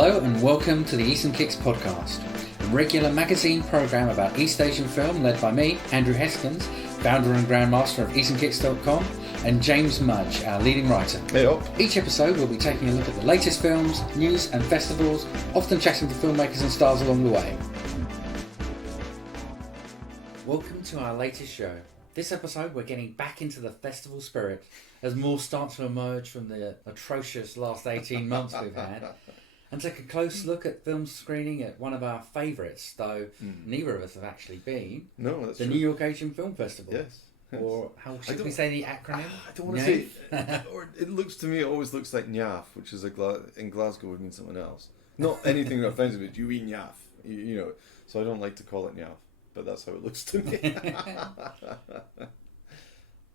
Hello and welcome to the easternKicks podcast, a regular magazine programme about East Asian film led by me, Andrew Heskins, founder and grandmaster of easternKicks.com, and James Mudge, our leading writer. Hey-o. Each episode we'll be taking a look at the latest films, news and festivals, often chatting to filmmakers and stars along the way. Welcome to our latest show. This episode we're getting back into the festival spirit as more start to emerge from the atrocious last 18 months we've had, and take a close look at film screening at one of our favourites, though neither of us have actually been. No, that's the true. New York Asian Film Festival. Yes. Or how should we say the acronym? I don't want to say. Or it looks to me, it always looks like NYAFF, which is in Glasgow would mean something else. Not anything offensive, but you mean NYAFF, you know. So I don't like to call it NYAFF, but that's how it looks to me.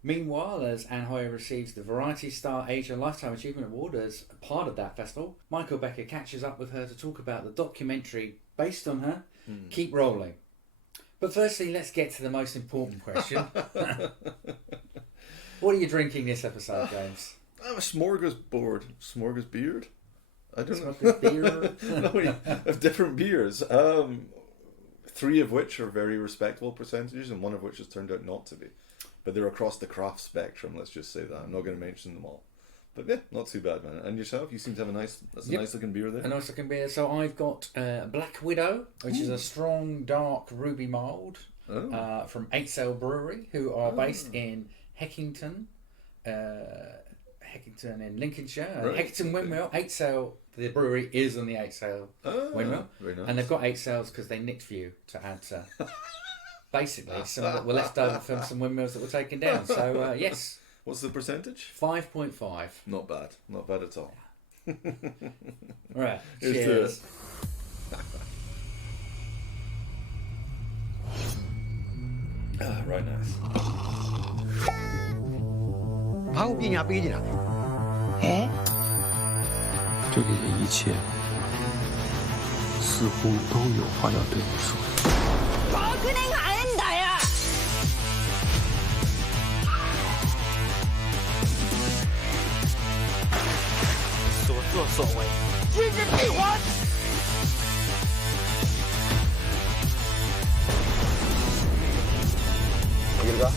Meanwhile, as Ann Hui receives the Variety Star Asia Lifetime Achievement Award as part of that festival, Maja Korbeca catches up with her to talk about the documentary based on her, Keep Rolling. But firstly, let's get to the most important question. What are you drinking this episode, James? I'm a smorgasbord. Smorgasbeard? I don't know. Beer? No, of different beers. 3 of which are very respectable percentages, and 1 of which has turned out not to be. But they're across the craft spectrum, let's just say that. I'm not going to mention them all. But yeah, not too bad, man. And yourself? You seem to have a nice looking beer there. A nice looking beer. So I've got Black Widow, which is a strong, dark, ruby mild from 8 Sail Brewery, who are based in Heckington in Lincolnshire. Right. Heckington Windmill. 8 Sail, the brewery is on the 8 Sail Windmill. Very nice. And they've got 8 sails because they nicked a few to add to... Basically, some that were left over from some windmills that were taken down. So, yes. What's the percentage? 5.5. Not bad. Not bad at all. Right. Cheers. Right, nice. 旁边也不一定啊。哎，这里的一切似乎都有话要对我说。所作所为，今日必还。I get a go?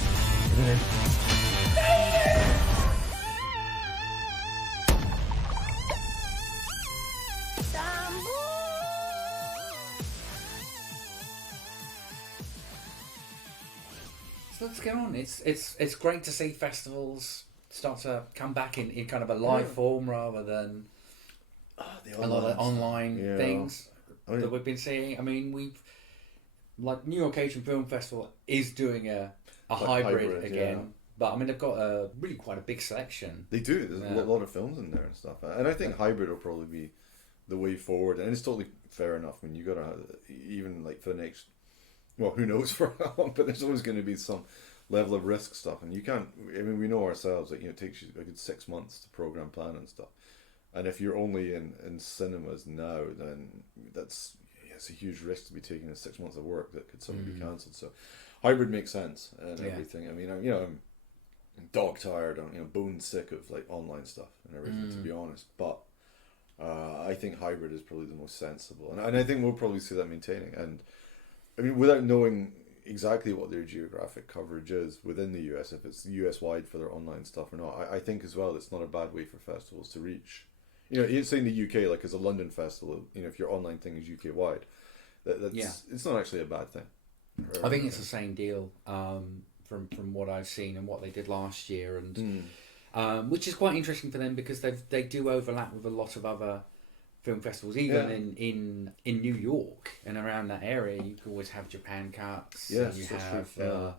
So let's get on. It's great to see festivals start to come back in kind of a live form rather than a lot of online things that we've been seeing. I mean, New York Asian Film Festival is doing a hybrid again. Yeah. But I mean, they've got quite a big selection. They do. There's a lot of films in there and stuff. And I think hybrid will probably be the way forward. And it's totally fair enough. I mean, you got to, even like for the next, well, who knows for how long, but there's always going to be some level of risk stuff. And you can't, I mean, we know ourselves that, it takes you a good 6 months to program plan and stuff. And if you're only in cinemas now, then it's a huge risk to be taking 6 months of work that could suddenly be cancelled. So hybrid makes sense and everything. I mean, I'm dog tired, I'm bone sick of like online stuff and everything, to be honest. But I think hybrid is probably the most sensible, and I think we'll probably see that maintaining. And I mean, without knowing exactly what their geographic coverage is within the US, if it's US wide for their online stuff or not, I think as well it's not a bad way for festivals to reach. It's in the UK, like as a London festival, if your online thing is UK wide, it's not actually a bad thing. I think it's the same deal from what I've seen and what they did last year, and which is quite interesting for them because they do overlap with a lot of other film festivals, even in New York and around that area. You can always have Japan Cuts, yes, and you have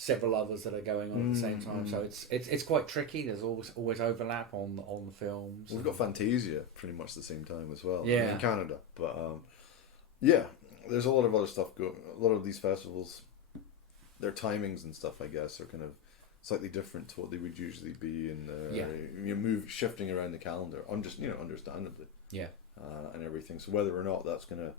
several others that are going on at the same time. So it's quite tricky. There's always overlap on the films. We've got Fantasia pretty much the same time as well. Yeah, in Canada, but there's a lot of other stuff going. A lot of these festivals, their timings and stuff, I guess, are kind of slightly different to what they would usually be in shifting around the calendar. Understandably. Yeah. And everything. So whether or not that's going to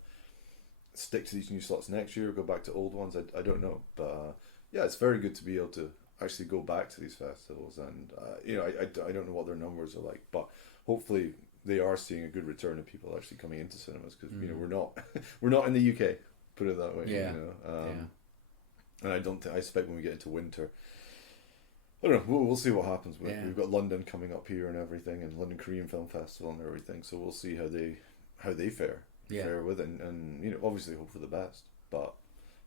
stick to these new slots next year or go back to old ones, I don't know. But it's very good to be able to actually go back to these festivals. And I don't know what their numbers are like, but hopefully they are seeing a good return of people actually coming into cinemas, because you know we're not in the UK, put it that way. Yeah. You know? And I suspect when we get into winter, I don't know. We'll see what happens. We've got London coming up here and everything, and London Korean Film Festival and everything. So we'll see how they fare with it, and you know, obviously hope for the best, but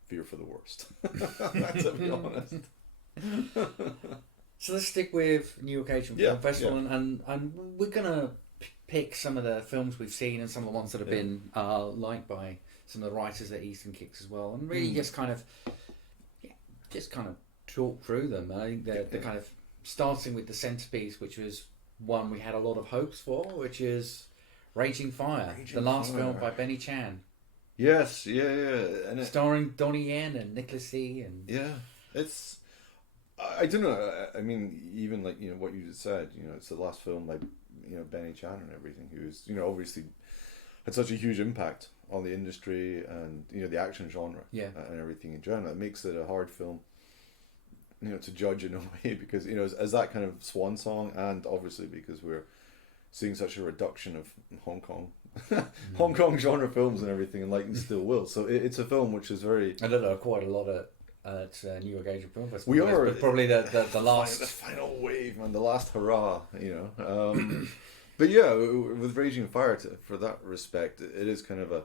fear for the worst. To be honest. So let's stick with New York Asian Film Festival, and we're gonna pick some of the films we've seen and some of the ones that have been liked by some of the writers at easternKicks as well, and really just kind of talk through them. I think they're kind of starting with the centerpiece, which was one we had a lot of hopes for, which is Raging Fire, the last film by Benny Chan. Yes, and starring Donnie Yen and Nicholas Lee, and it's. I don't know. I mean, even like, you know, what you just said, you know, it's the last film by, you know, Benny Chan and everything, who's, you know, obviously had such a huge impact on the industry and, you know, the action genre and everything in general. It makes it a hard film, you know, to judge in a way, because, you know, as that kind of swan song, and obviously because we're seeing such a reduction of Hong Kong genre films and everything, and like and still will. So it's a film which is very. I don't know quite a lot at New York Asian Film Festival. We are probably the last, the final wave, man, the last hurrah, you know. But yeah, with Raging Fire, for that respect, it is kind of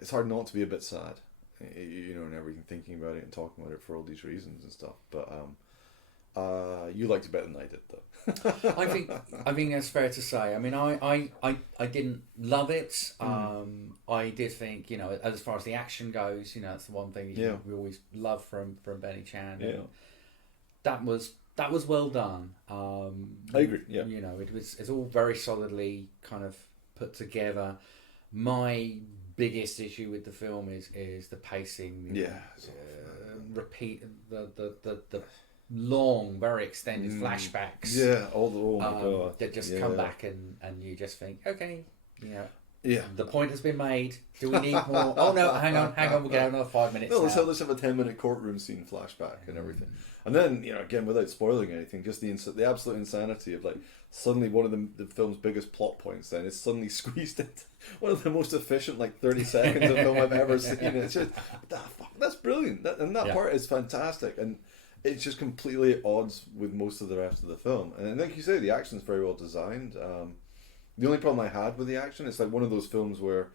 it's hard not to be a bit sad, you know, and everything, thinking about it and talking about it for all these reasons and stuff. But you liked it better than I did, though. I think that's fair to say. I mean, I didn't love it. I did think, you know, as far as the action goes, you know, that's the one thing we always love from Benny Chan. Yeah. That was well done. I agree. Yeah. You know, it's all very solidly kind of put together. My biggest issue with the film is the pacing. Repeat the long, very extended flashbacks. Yeah, oh my god. That just come back and you just think, okay, you know. Yeah. The point has been made. Do we need more? Oh no, hang on, we'll get another 5 minutes. No, let's have a 10-minute courtroom scene flashback and everything. And then, you know, again, without spoiling anything, just the absolute insanity of, like, suddenly one of the film's biggest plot points then is suddenly squeezed into one of the most efficient, like, 30 seconds of film I've ever seen. It's just, that's brilliant. That part is fantastic. And it's just completely at odds with most of the rest of the film. And like you say, the action's very well designed. The only problem I had with the action, it's like one of those films where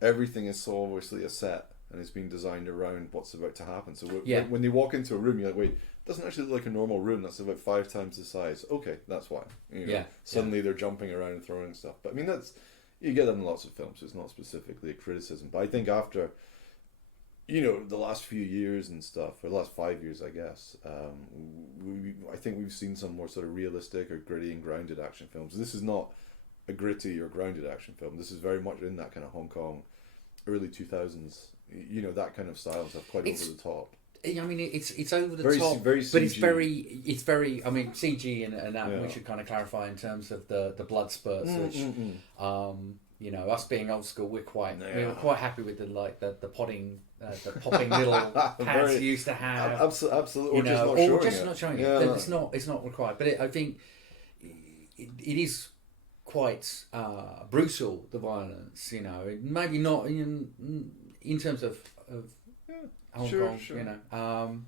everything is so obviously a set and it's being designed around what's about to happen. So when they walk into a room, you're like, wait, it doesn't actually look like a normal room. That's about 5 times the size. Okay, that's why. You know, suddenly they're jumping around and throwing stuff. But I mean, you get that in lots of films. So it's not specifically a criticism. But I think after, you know, the last few years and stuff, or the last 5 years, I guess, I think we've seen some more sort of realistic or gritty and grounded action films. This is not a gritty or grounded action film. This is very much in that kind of Hong Kong early 2000s, you know, that kind of style and stuff, quite over the top. I mean, it's over the very, top, very CG. But it's very. I mean, CG and that we should kind of clarify in terms of the blood spurts, which you know, us being old school, we were quite happy with the popping little pads you used to have. Absolutely, you know, or just not showing it. It's not required, but I think it is quite brutal, the violence. You know, maybe not in terms of Hong Kong, sure. You know,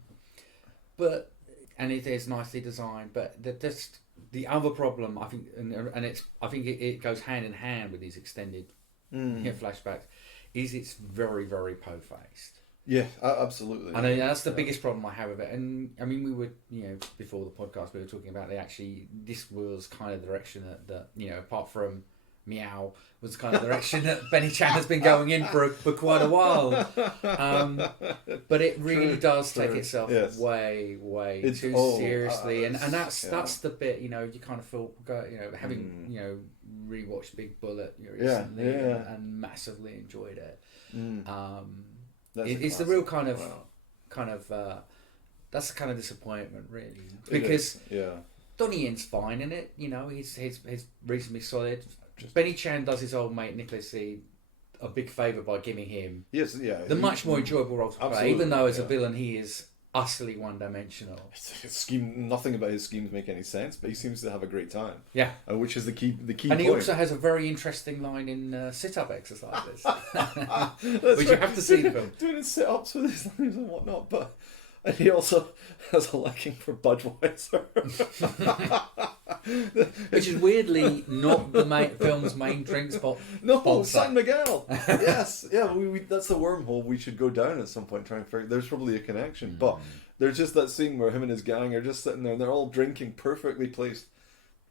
but it is nicely designed. But the other problem, I think, I think it goes hand in hand with these extended flashbacks, is it's very, very po-faced. Yeah, absolutely. And that's the biggest problem I have with it. And I mean, we were, you know, before the podcast, we were talking about this was kind of the direction that you know, apart from Meow, was kind of the direction that Benny Chan has been going in for quite a while. But it really does take itself way too seriously, and that's the bit, you know, you kind of feel, you know, having you know, rewatched Big Bullet recently and massively enjoyed it. It's the real kind of that's the kind of disappointment, really, because Donnie Yen's fine in it, you know, he's reasonably solid. Benny Chan does his old mate Nicholas Lee a big favour by giving him the much more enjoyable role to play, even though as a villain he is utterly one-dimensional. Nothing about his schemes make any sense, but he seems to have a great time. Yeah, which is the key. And he also has a very interesting line in sit-up exercises, which you have to see the film. Doing his sit-ups with his lines and whatnot, but and he also has a liking for Budweiser, which is weirdly not the film's main drink spot. No, San Miguel. Yes, yeah. We that's the wormhole we should go down at some point. Try and figure. There's probably a connection, but there's just that scene where him and his gang are just sitting there and they're all drinking perfectly placed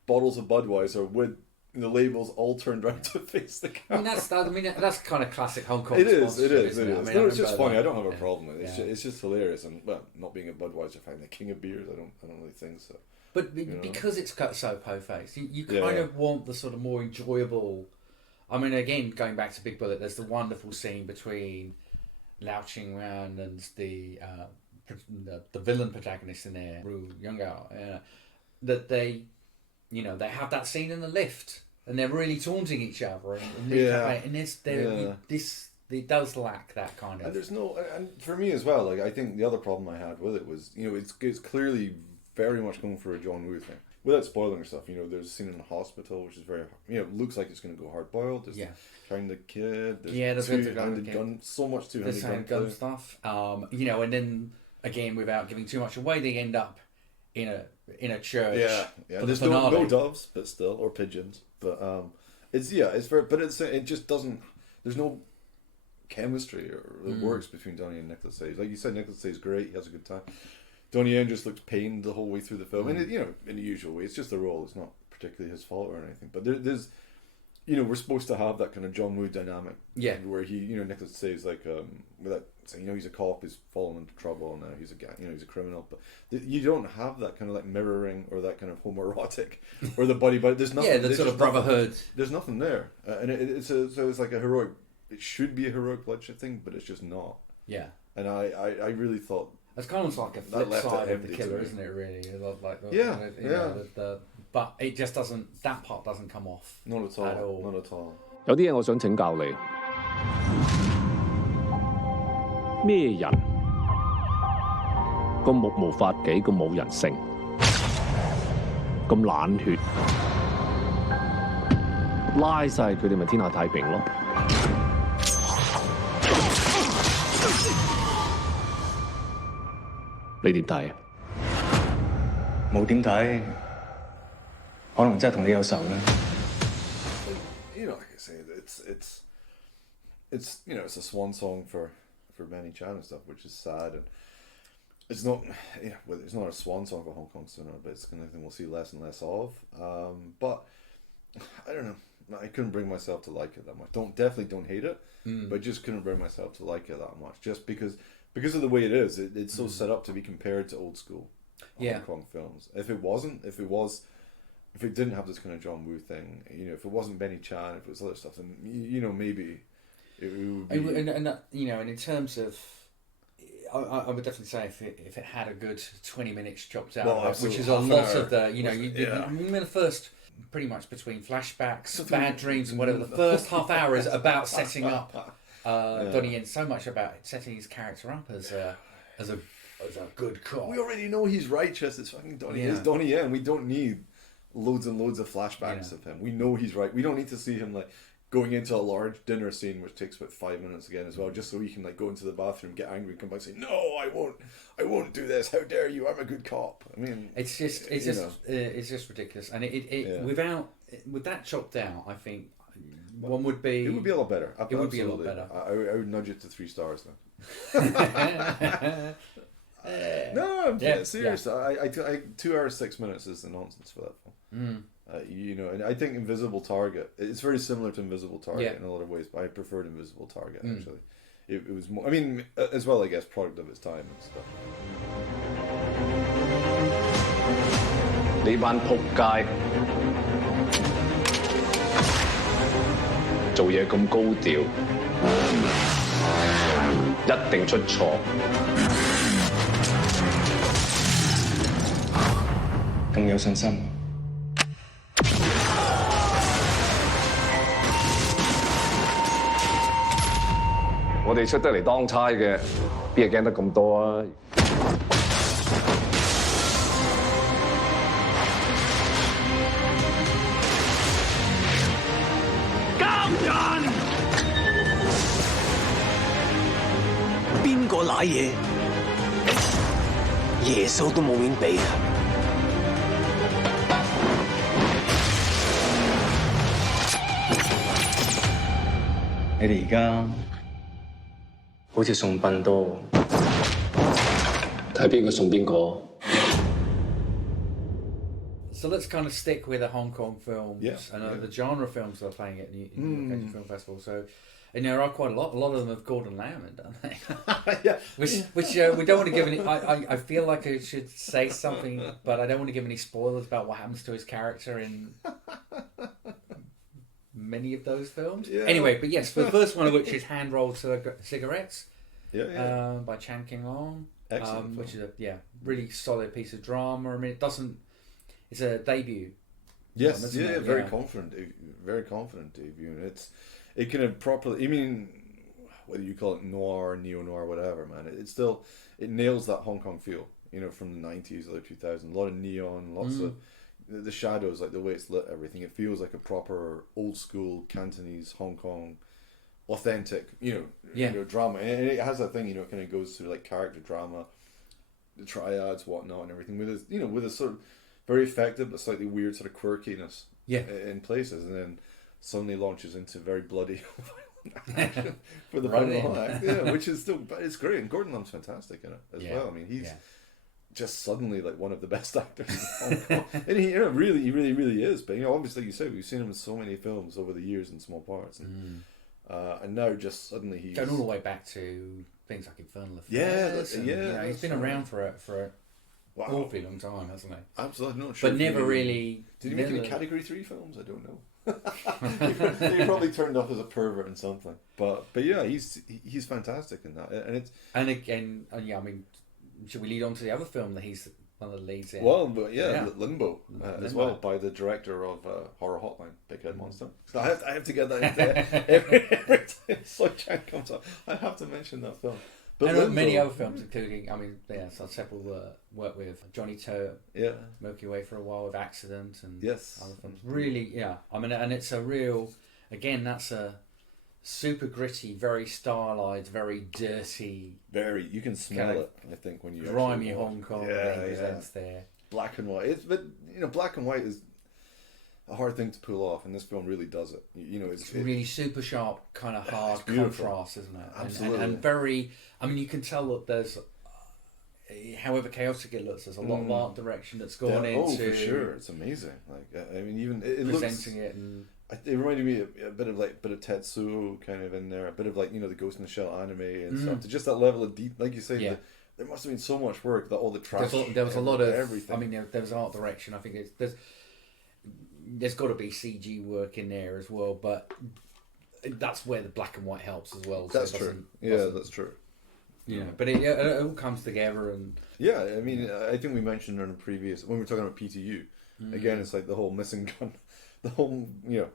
bottles of Budweiser with the labels all turned around to face the camera. I mean that's kind of classic Hong Kong. It is. I mean, no, it's just funny. I don't have a yeah. problem with it. It's just hilarious. And well, not being a Budweiser fan, the king of beers, I don't really think so. But because it's cut so po-faced, you kind of want the sort of more enjoyable. I mean, again, going back to Big Bullet, there's the wonderful scene between Lau Ching-wan and the villain protagonist in there, Ru Yunggao, that they have that scene in the lift and they're really taunting each other and it does lack that kind of. And there's no, and for me as well, like I think the other problem I had with it was it's clearly very much going for a John Woo thing. Without spoiling stuff, there's a scene in the hospital which is very, looks like it's going to go hard boiled. There's carrying the kid. There's two-handed gun, so much two-handed gun stuff. And then again, without giving too much away, they end up in a church. Yeah. There's no doves, but still, or pigeons. But it just doesn't. There's no chemistry that works between Donnie and Nicolas Cage. Like you said, Nicolas Cage is great. He has a good time. Donnie Yen just looks pained the whole way through the film, and in the usual way, it's just the role. It's not particularly his fault or anything. But there's, we're supposed to have that kind of John Woo dynamic, where he, Nicolas Cage is like, without saying, he's a cop, he's fallen into trouble now, he's a gang, he's a criminal. But you don't have that kind of like mirroring or that kind of homoerotic or the buddy. There's nothing. The sort of brotherhood. There's nothing there, and it's like a heroic. It should be a heroic bloodshed thing, but it's just not. Yeah. And I really thought. It's kind of like a flip side of the killer, isn't it? Really, but it just doesn't. That part doesn't come off. Not at all. At all. Not at all. 有啲嘢我想請教你，咩人咁目無法紀，咁冇人性，咁冷血，拉晒佢哋咪天下太平咯。你點睇啊？冇點睇，可能真係同你有仇啦。Like I say, it's it's a swan song for Manny Chan and stuff, which is sad, and it's not it's not a swan song for Hong Kong cinema, but it's kind of thing we'll see less and less of. But I don't know, I couldn't bring myself to like it that much. Definitely don't hate it, but just couldn't bring myself to like it that much, just because of the way it is. It's so set up to be compared to old school Hong Kong films. If it didn't have this kind of John Woo thing, if it wasn't Benny Chan, if it was other stuff, then maybe it would be. And in terms of, I would definitely say if it had a good 20 minutes chopped out, which is a lot of the, I mean, the first, pretty much between flashbacks, bad dreams, and whatever, the first half hour is about setting up Donnie Yen, so much about setting his character up as a good cop. We already know he's righteous. It's fucking Donnie. It's Donnie Yen. We don't need loads and loads of flashbacks of him. We know he's right. We don't need to see him like going into a large dinner scene, which takes about 5 minutes again as well, just so he can like go into the bathroom, get angry, and come back and say, "No, I won't do this. How dare you? I'm a good cop." I mean, it's just ridiculous. And with that chopped out, I think one would be. It would be a lot better. It would be a lot better. I would nudge it to 3 stars now. No, I'm serious. Yeah. I 2 hours 6 minutes is the nonsense for that film. And I think Invisible Target. It's very similar to Invisible Target in a lot of ways, but I preferred Invisible Target actually. It was more. I mean, as well, I guess, product of its time and stuff. 呢班仆街做嘢咁高調，一定出錯。更有信心。我我哋出得嚟當差嘅，邊係驚得咁多啊？監人，邊個賴嘢？耶穌都冇面俾啊！你哋而家好似送殯多，睇邊個送邊個。So let's kind of stick with the Hong Kong films and yeah. the genre films that are playing at the Mogadishu Film Festival. So, and there are quite a lot. A lot of them have Gordon Lamb in, don't they? Yeah. Which we don't want to give any. I feel like I should say something, but I don't want to give any spoilers about what happens to his character in many of those films. Yeah. Anyway, but yes, the first one of which is Hand Rolled Cigarettes. Yeah. By Chan King Long. Excellent. Which is a really solid piece of drama. I mean, it doesn't. It's a debut. Yes, very Yeah. confident debut, and it can have properly. I mean, whether you call it noir, neo noir, whatever, man, it nails that Hong Kong feel. You know, from the 90s, early 2000s, a lot of neon, lots of the shadows, like the way it's lit, everything. It feels like a proper old school Cantonese Hong Kong, authentic. You know, drama, and it has that thing. You know, it kind of goes through like character drama, the triads, whatnot, and everything with a sort of very effective but slightly weird sort of quirkiness in places, and then suddenly launches into very bloody action for the final act, which is still, but it's great, and Gordon Lum's fantastic in it as well. I mean, he's just suddenly like one of the best actors in Hong Kong, and he really is. But obviously, like you said, we've seen him in so many films over the years in small parts, and now just suddenly he's going all the way back to things like Infernal Affairs. He's been around for a awfully long time, hasn't he? Absolutely not sure. But never really. Did he make any Category 3 films? I don't know. he probably turned up as a pervert in something. But yeah, he's fantastic in that, and it's I mean, should we lead on to the other film that he's one of the leads in? Well, but Limbo as well, by the director of Horror Hotline, Big Head Monster. So I have to get that in there every time Soy Chan comes up. I have to mention that film. But and Limbo, many other films, including, I mean, so several work with Johnny To, Milky Way for a while with Accident, and other films. Really, I mean, and it's a real, again, that's a super gritty, very stylized, very dirty. Very, you can smell it, I think, when you grimy Hong Kong presents there. Black and white. But, black and white is a hard thing to pull off, and this film really does it. It's really super sharp, kind of hard contrast, isn't it? Absolutely. And very, I mean, you can tell that there's, however chaotic it looks, there's a lot of art direction that's gone into. Oh, for sure, it's amazing. Like, I mean, even it presenting it, and it reminded me a bit of Tetsuo kind of in there, a bit of the Ghost in the Shell anime and stuff. To just that level of deep, like you say, there must have been so much work that all the trash. There was a lot of everything. I mean, there was art direction. I think there's got to be CG work in there as well, but that's where the black and white helps as well. That's true. That's true. But it all comes together, and I mean, I think we mentioned in a previous when we were talking about PTU. Again, it's like the whole missing gun, the whole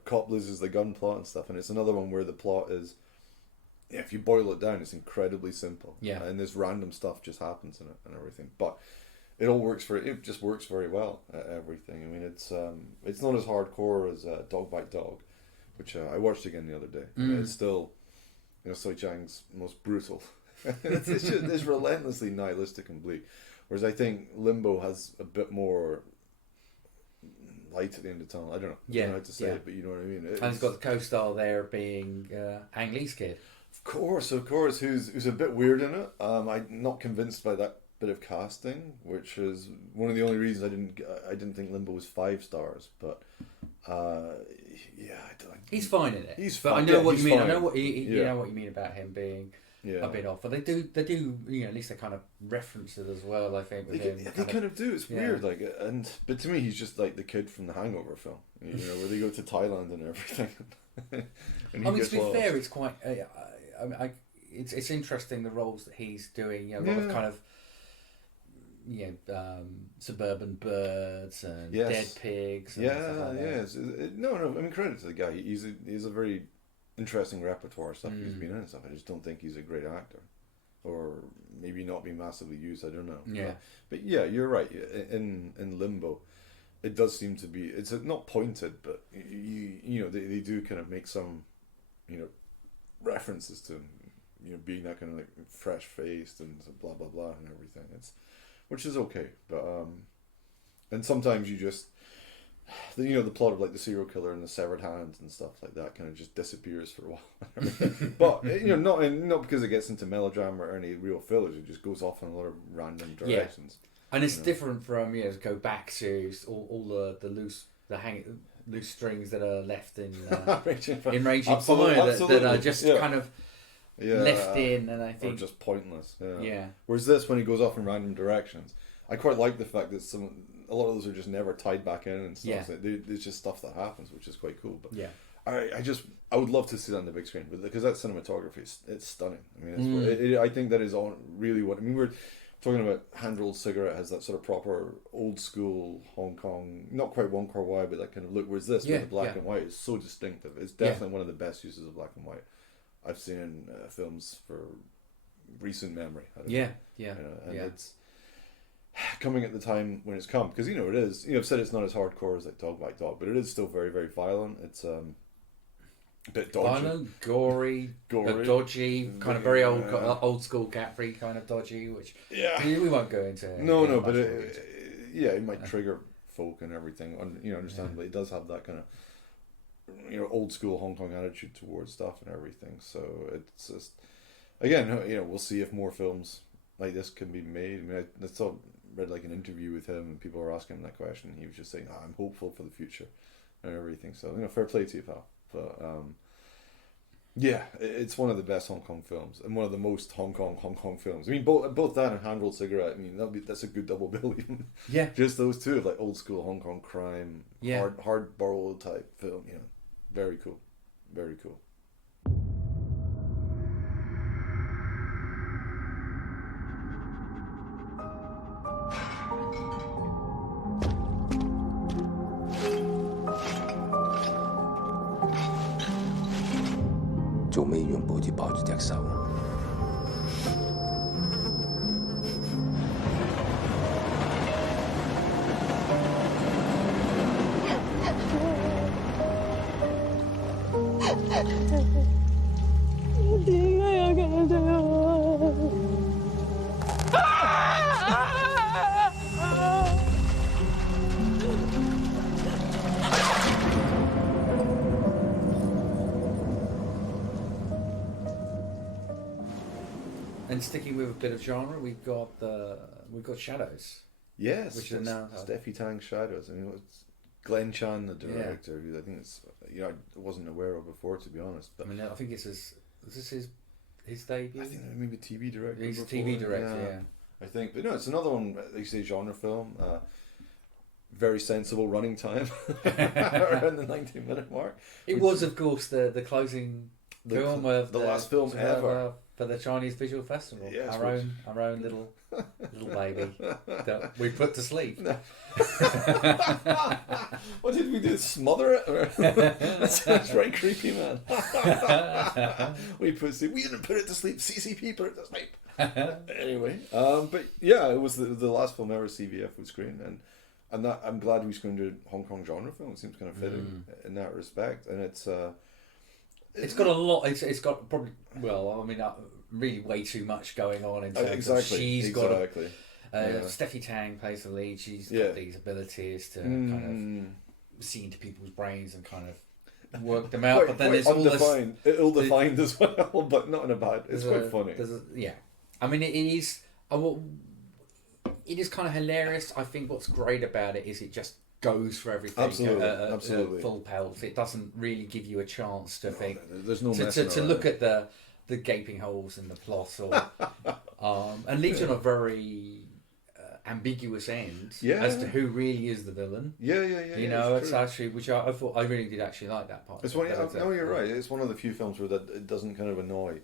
cop loses the gun plot and stuff, and it's another one where the plot is, if you boil it down, it's incredibly simple. And this random stuff just happens in it and everything, but it all works it just works very well at everything. I mean, it's not as hardcore as Dog Bite Dog, which I watched again the other day. It's still, Soy Chang's most brutal. it's relentlessly nihilistic and bleak. Whereas I think Limbo has a bit more light at the end of the tunnel. I don't know how to say it, but you know what I mean. And it's got the co-star there being Ang Lee's kid. Of course, who's a bit weird in it. I'm not convinced by that bit of casting, which is one of the only reasons I didn't think Limbo was 5 stars. But he's fine in it. He's but fine. I know what you mean. Fine. I know what you know what you mean about him being a bit off. But they do. At least they kind of reference it as well. I think with him. They kind of do. It's weird. But to me, he's just like the kid from the Hangover film. Where they go to Thailand and everything. And I mean, to be fair, it's quite. It's interesting the roles that he's doing. A lot of kind of. Suburban birds and dead pigs. And No. I mean, credit to the guy. He's a very interesting repertoire stuff he's been in and stuff. I just don't think he's a great actor, or maybe not being massively used. I don't know. Yeah, but yeah, you're right. In Limbo, it does seem to be. It's not pointed, but you know they do kind of make some, you know, references to, you know, being that kind of like fresh faced and blah blah blah and everything. Which is okay, but and sometimes you just, you know, the plot of like the serial killer and the severed hands and stuff like that kind of just disappears for a while. But you know, not because it gets into melodrama or any real fillers. It just goes off in a lot of random directions. Yeah. And it's different from, you know, go back to all the loose strings that are left in Raging Fire that are just kind of left in, and I think, or just pointless. Yeah. Whereas this, when he goes off in random directions, I quite like the fact that a lot of those are just never tied back in and stuff. Yeah. So there's just stuff that happens, which is quite cool. But yeah, I would love to see that on the big screen, because that cinematography it's stunning. I mean, I think that is really what I mean. We're talking about Hand-Rolled Cigarette has that sort of proper old school Hong Kong, not quite Wong Kar-wai, but that kind of look. Whereas this with the black and white is so distinctive. It's definitely one of the best uses of black and white I've seen in films for recent memory. And it's coming at the time when it's come, because, you know, it is, you know, I've said it's not as hardcore as like Dog Bite Dog, but it is still very, very violent. It's a bit dodgy. Violent, gory, dodgy, kind of very old school Capri kind of dodgy, which we won't go into. No, but it might trigger folk and everything, you know, understandably. It does have that kind of, you know, old school Hong Kong attitude towards stuff and everything. So it's just, again, you know, we'll see if more films like this can be made. I mean, I read like an interview with him, and people were asking him that question. He was just saying, I'm hopeful for the future and everything. So, you know, fair play to you, pal. But yeah, it's one of the best Hong Kong films, and one of the most Hong Kong films. I mean, both that and Hand-Rolled Cigarette. I mean, that's a good double bill even. Yeah, just those two of like old school Hong Kong crime, hard boiled type film. You know, very cool, very cool. 做咩用報紙包住隻手？點解有咁對我？ And sticking with a bit of genre, we've got Shadows. Yes, which is now Steffi Tang's Shadows. I mean, it's Glenn Chan, the director, who I think it's, you know, I wasn't aware of before, to be honest. But I mean, I think it's is this his debut? I think maybe TV director. He's a TV director, yeah. I think, but no, it's another one. They say genre film. Very sensible running time, around the 90-minute mark. It was, of course, the closing film of the last film ever. For the Chinese Visual Festival, yes, our own little baby that we put to sleep. What did we do? Smother it? That sounds right creepy, man. We didn't put it to sleep. CCP put it to sleep. Anyway, but yeah, it was the last film ever CVF would screen, and that I'm glad we screened a Hong Kong genre film. It seems kind of fitting in that respect, and it's got a lot. It's got probably, well, I mean, really way too much going on in terms of she's got Steffi Tang plays the lead. She's got these abilities to kind of see into people's brains and kind of work them out. But then it's undefined, ill-defined as well, but not in a bad. It's quite funny. I mean, it is. It is kind of hilarious. I think what's great about it is it just goes for everything. Absolutely. Full pelt. It doesn't really give you a chance to think. There's no to look at the gaping holes in the plot, or and leaves on a very ambiguous end as to who really is the villain. You know, it's actually, which I thought I really did actually like that part. It's one. No, you're right. It's one of the few films where that it doesn't kind of annoy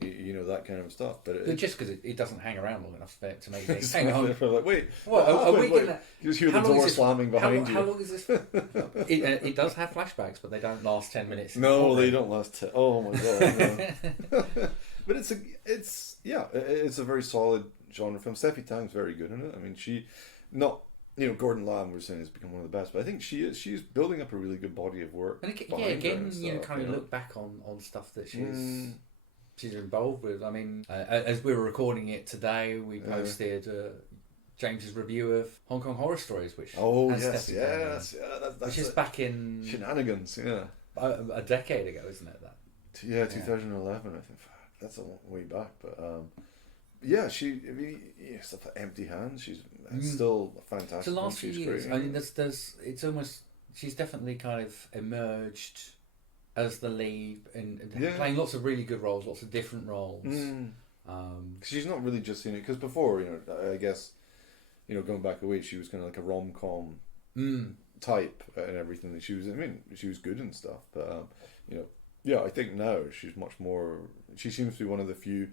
you know, that kind of stuff. But just because it doesn't hang around long enough to make me hang on. Like, wait, what are we gonna? You just hear the door slamming behind you. How long is this? It does have flashbacks, but they don't last 10 minutes. No, they don't last. Oh my god! No. But it's a very solid genre film. Steffi Tang's very good in it. I mean, Gordon Lamb, we're saying, has become one of the best, but I think she's building up a really good body of work. And again, look back on stuff that she's involved with. I mean, as we were recording it today, we posted James's review of Hong Kong Horror Stories, which that's which is back in shenanigans, a decade ago, isn't it? That 2011, I think. That's a long way back, but stuff like Empty Hands. She's still fantastic. So the last few years, I mean, it's almost, she's definitely kind of emerged as the lead and playing lots of really good roles, lots of different roles. She's not really just seen it because before, I guess, going back a way, she was kind of like a rom-com type and everything that she was. I mean, she was good and stuff, but I think now she's much more. She seems to be one of the few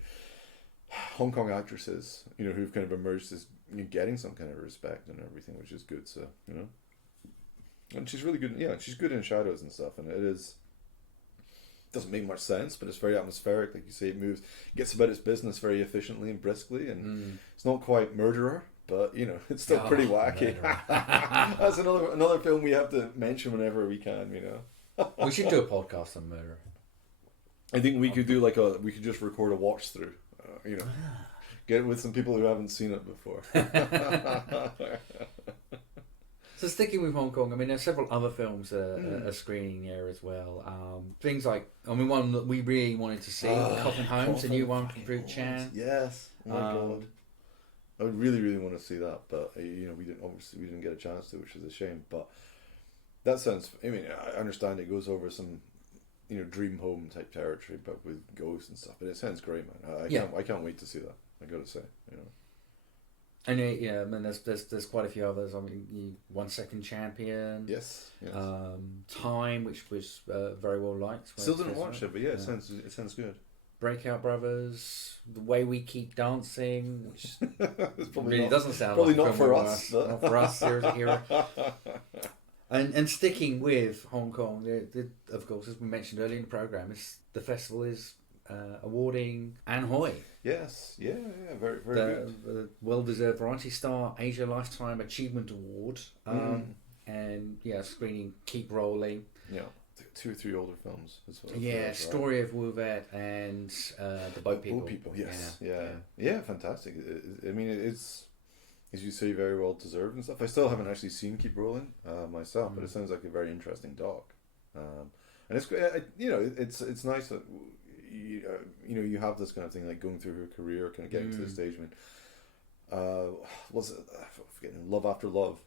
Hong Kong actresses, who've kind of emerged as getting some kind of respect and everything, which is good. So, and she's really good. Yeah, she's good in shadows and stuff, and doesn't make much sense, but it's very atmospheric. Like you say, it gets about its business very efficiently and briskly, and it's not quite Murderer, but it's still pretty wacky. That's another film we have to mention whenever we can. We should do a podcast on Murderer. I think we could do we could just record a watch through. Get it with some people who haven't seen it before. So sticking with Hong Kong, I mean, there's several other films are screening there as well. Things like, one that we really wanted to see, Coffin Homes, a new one from Fruit Chan. Yes, oh my god, I would really, really want to see that, but we didn't get a chance to, which is a shame. But that sounds. I mean, I understand it goes over some, dream home type territory, but with ghosts and stuff. But it sounds great, man. I can't wait to see that. I gotta say, And I mean, there's quite a few others. I mean, 1 Second Champion. Yes. Time, which was very well liked. Still didn't watch it, but it sounds good. Breakout Brothers, The Way We Keep Dancing, which really doesn't sound probably like not for us. Not for us. Here. And sticking with Hong Kong, of course, as we mentioned earlier in the program, the festival is awarding Ann Hui. Yes, very, very good. The well-deserved Variety Star Asia Lifetime Achievement Award. And screening Keep Rolling. Yeah, 2 or 3 older films as well. Story of Wu Vet and The Boat People. Boat People, yes. Yeah, fantastic. I mean, it's, as you say, very well deserved and stuff. I still haven't actually seen Keep Rolling myself, but it sounds like a very interesting doc. And it's it's nice that you have this kind of thing, like going through her career, kind of getting to the stage. I mean, was it forgetting Love After Love?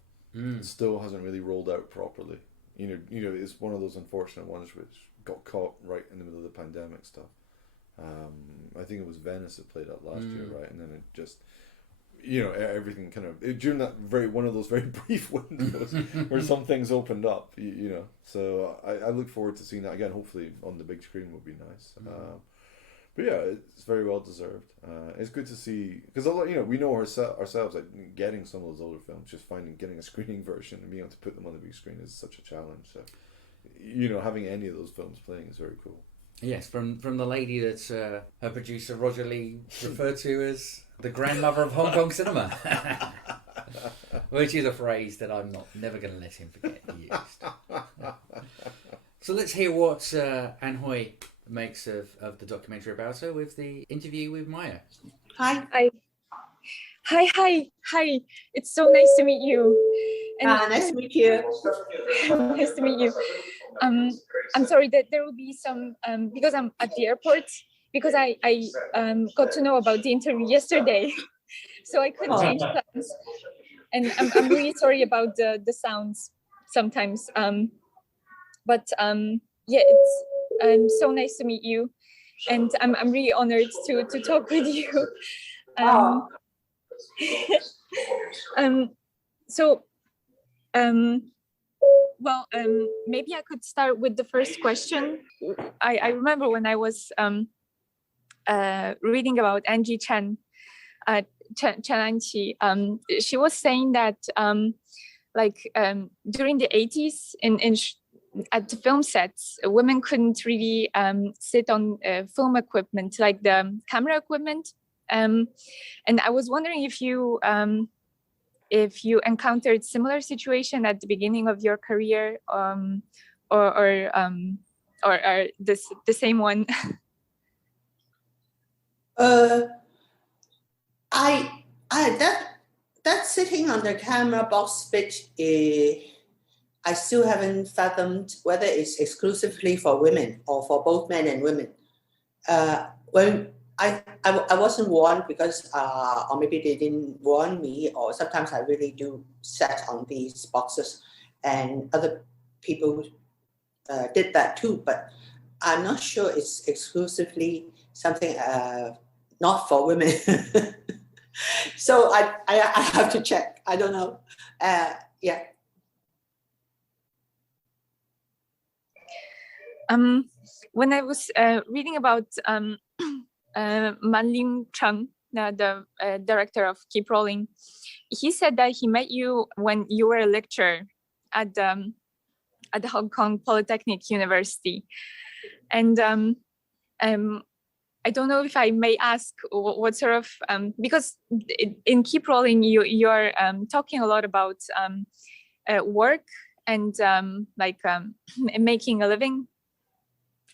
Still hasn't really rolled out properly. It's one of those unfortunate ones which got caught right in the middle of the pandemic stuff. I think it was Venice that played that last year, right? And then it just, everything kind of during that one of those very brief windows where some things opened up. So I look forward to seeing that again. Hopefully on the big screen would be nice. But yeah, it's very well deserved. It's good to see, because we know ourselves, like getting some of those older films, just getting a screening version and being able to put them on the big screen is such a challenge. So having any of those films playing is very cool. Yes, from the lady that her producer Roger Lee referred to as the grandmother of Hong Kong cinema, which is a phrase that I'm never going to let him forget he used. So let's hear what Ann Hui makes of the documentary about her with the interview with Maja. Hi. It's so nice to meet you. And nice to meet you. Nice to meet you. I'm sorry that there will be some because I'm at the airport, because I got to know about the interview yesterday, so I couldn't change plans. And I'm really sorry about the sounds sometimes. But it's so nice to meet you, and I'm really honored to talk with you. Maybe I could start with the first question. I remember when I was reading about Angie Chen, Chen Anqi. She was saying that during the 80s at the film sets, women couldn't really sit on film equipment, like the camera equipment. And I was wondering if you encountered similar situation at the beginning of your career, or the same one. That sitting on the camera box bit, I still haven't fathomed whether it's exclusively for women or for both men and women. When I wasn't warned because, or maybe they didn't warn me, or sometimes I really do sit on these boxes, and other people did that too, but I'm not sure it's exclusively something not for women. So I have to check. I don't know. Yeah. When I was reading about Man Ling Cheng, the director of Keep Rolling, he said that he met you when you were a lecturer at the Hong Kong Polytechnic University, and I don't know if I may ask what sort of because in Keep Rolling you're talking a lot about work and making a living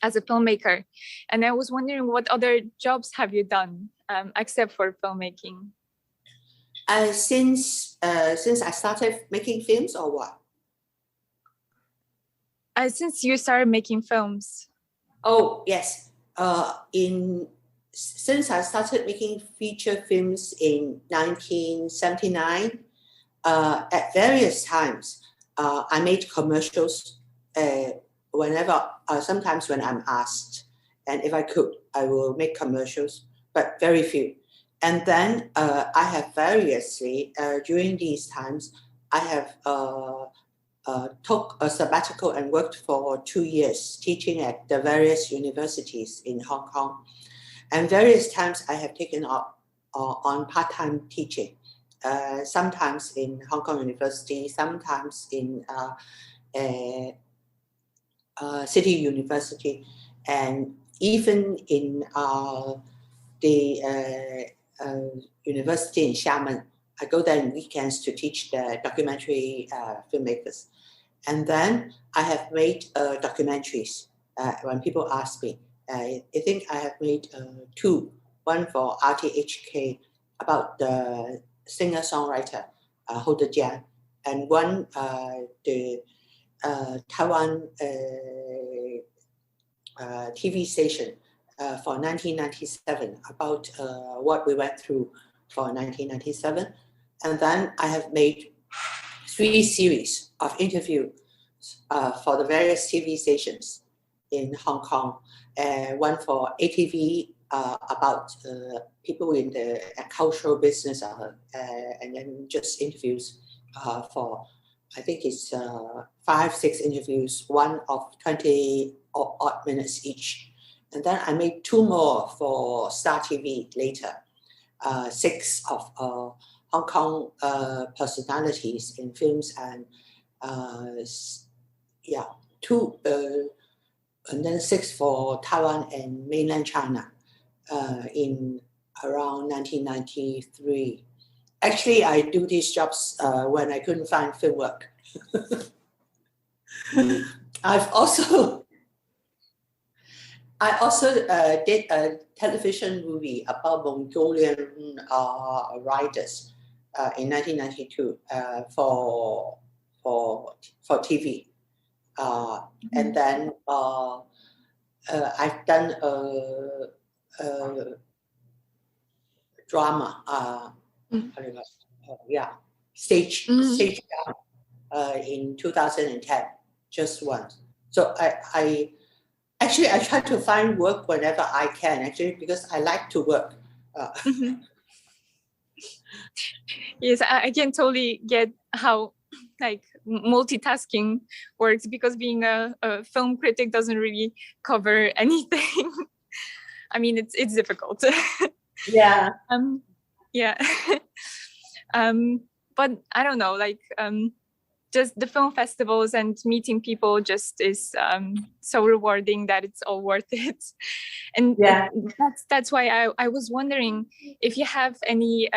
as a filmmaker, and I was wondering what other jobs have you done except for filmmaking? Since I started making films, or what? Since you started making films. Oh yes. Since I started making feature films in 1979, at various times, I made commercials whenever, sometimes when I'm asked, and if I could, I will make commercials, but very few. And then I have variously, during these times, I have took a sabbatical and worked for 2 years teaching at the various universities in Hong Kong. And various times I have taken up on part-time teaching, sometimes in Hong Kong University, sometimes in City University, and even in the university in Xiamen. I go there on weekends to teach the documentary filmmakers. And then I have made documentaries. When people ask me, I think I have made 2. One for RTHK about the singer-songwriter Ho Dejian, and one the Taiwan TV station for 1997 about what we went through for 1997. And then I have made 3 series of interviews for the various TV stations in Hong Kong. One for ATV about people in the cultural business, and then just interviews for, I think it's 5-6 interviews, one of 20 odd minutes each. And then I made 2 more for Star TV later, 6 of Hong Kong personalities in films, and 2, and then 6 for Taiwan and mainland China in around 1993. Actually, I do these jobs when I couldn't find film work. I also did a television movie about Mongolian riders in 1992 for TV. And then I've done a drama, stage drama in 2010, just once. So I try to find work whenever I can, actually, because I like to work. Yes, I can totally get how multitasking works, because being a film critic doesn't really cover anything. I mean, it's difficult. Yeah. Yeah. But I don't know, like just the film festivals and meeting people just is so rewarding that it's all worth it. And that's why I was wondering if you have any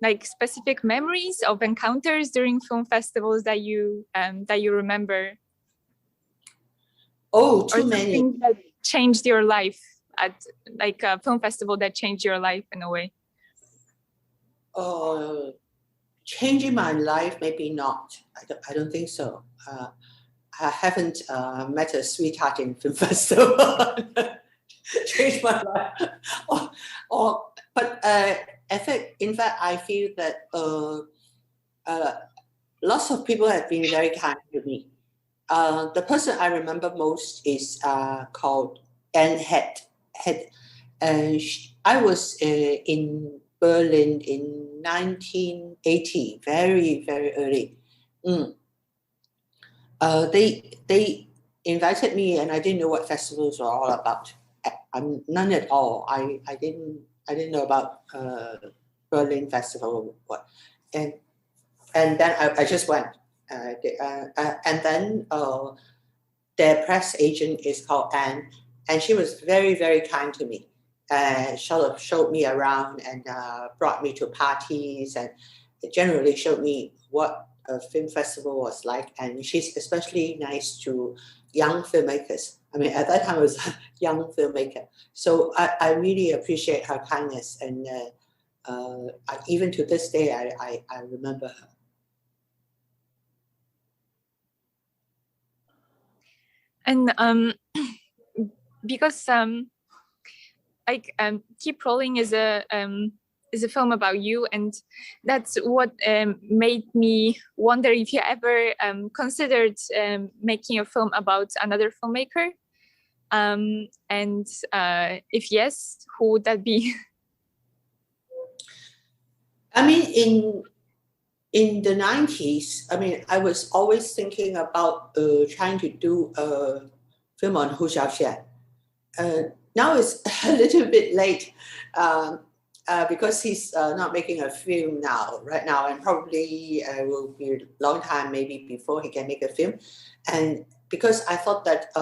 like specific memories of encounters during film festivals that you remember. Oh, too many. That changed your life at like a film festival that changed your life in a way. Changing my life, maybe not. I don't think so. I haven't met a sweetheart in film festival. Changed my life. But in fact, I feel that lots of people have been very kind to me. The person I remember most is called Ann Hui. I was in Berlin in 1980, very, very early. They invited me, and I didn't know what festivals were all about. None at all. I didn't know about Berlin Festival. And then I just went. And then their press agent is called Anne, and she was very, very kind to me. Sort of showed me around and brought me to parties, and generally showed me what a film festival was like. And she's especially nice to young filmmakers. I mean, at that time I was a young filmmaker. So I really appreciate her kindness. And even to this day, I remember her. And because like Keep Rolling is a film about you, and that's what made me wonder if you ever considered making a film about another filmmaker, and if yes, who would that be? I mean, in the 90s, I mean, I was always thinking about trying to do a film on Hu Xiaoxian. Now it's a little bit late because he's not making a film right now, and probably will be a long time maybe before he can make a film. And because I thought that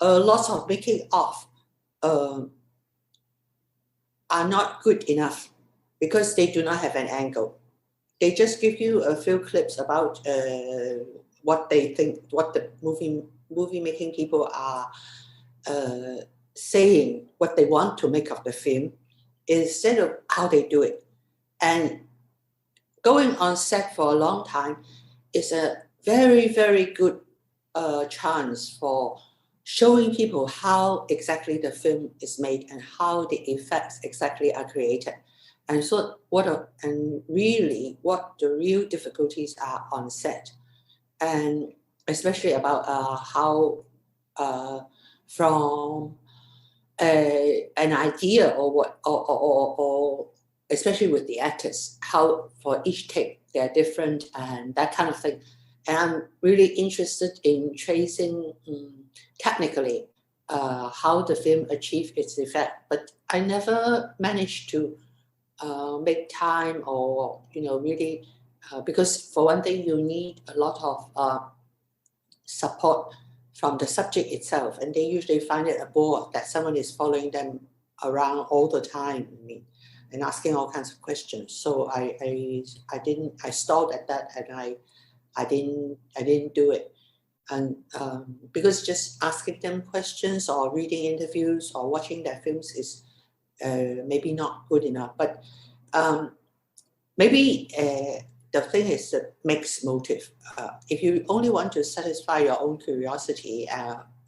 lots of making of are not good enough because they do not have an angle. They just give you a few clips about what they think, what the movie making people are saying, what they want to make of the film, instead of how they do it. And going on set for a long time is a very, very good chance for showing people how exactly the film is made and how the effects exactly are created. And so what the real difficulties are on set, and especially about how from an idea or especially with the actors, how for each take they're different and that kind of thing. And I'm really interested in tracing technically how the film achieved its effect, but I never managed to make time or really because for one thing you need a lot of support from the subject itself, and they usually find it a bore that someone is following them around all the time and asking all kinds of questions. So I stalled at that, and I didn't do it. And because just asking them questions or reading interviews or watching their films is maybe not good enough. But maybe the thing is the mixed motive. If you only want to satisfy your own curiosity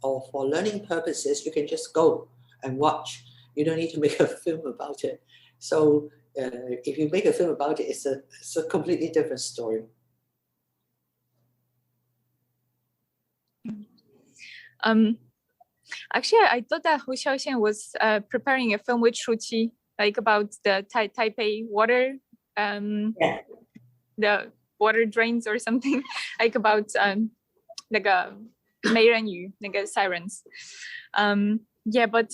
or for learning purposes, you can just go and watch. You don't need to make a film about it. So if you make a film about it, it's a completely different story. Actually, I thought that Hu Xiaoxian was preparing a film with Shu Qi, like about the Taipei water, the water drains or something, like about 那个美人鱼, 那个 sirens. Yeah, but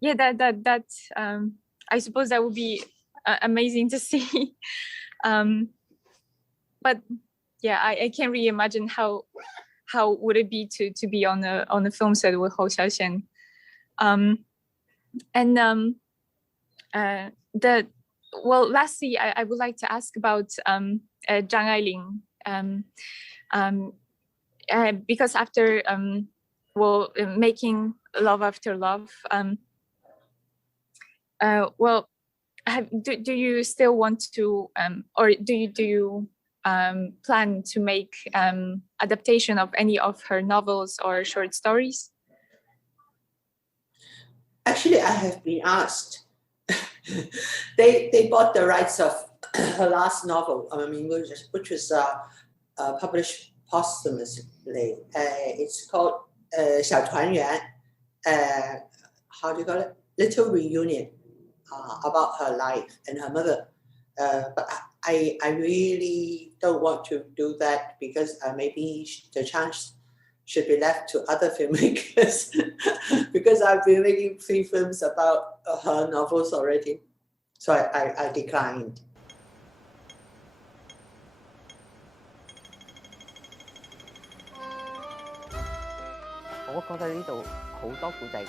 yeah, that I suppose that would be amazing to see. But yeah, I can't really imagine how would it be to be on a film set with Hou Xiaoxian. Lastly, I would like to ask about Zhang Ailing, because after making Love After Love, do you still want to, or do you plan to make adaptation of any of her novels or short stories? Actually, I have been asked. They bought the rights of her last novel, which was published posthumously. It's called 小团圆, how do you call it? Little Reunion, about her life and her mother. But I really don't want to do that because maybe the chance should be left to other filmmakers because I've been making 3 films about her novels already. So I declined. 我覺得呢度好多古仔嘅，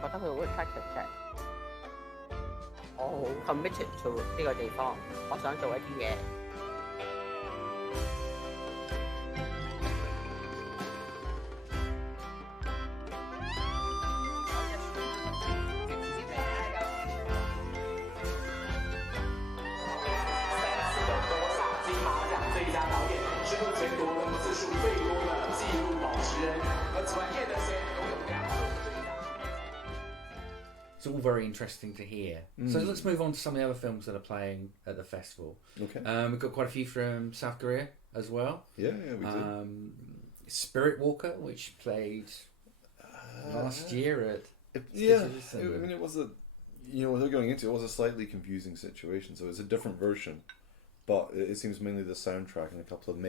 覺得佢好 attractive 嘅。我好 committed to 呢個地方，我想做一啲嘢。It's all very interesting to hear. So let's move on to some of the other films that are playing at the festival. Okay. We've got quite a few from South Korea as well. Yeah, we do. Spiritwalker, which played last year at... it was a... without going into it, was a slightly confusing situation. So it's a different version, but it seems mainly the soundtrack and a couple of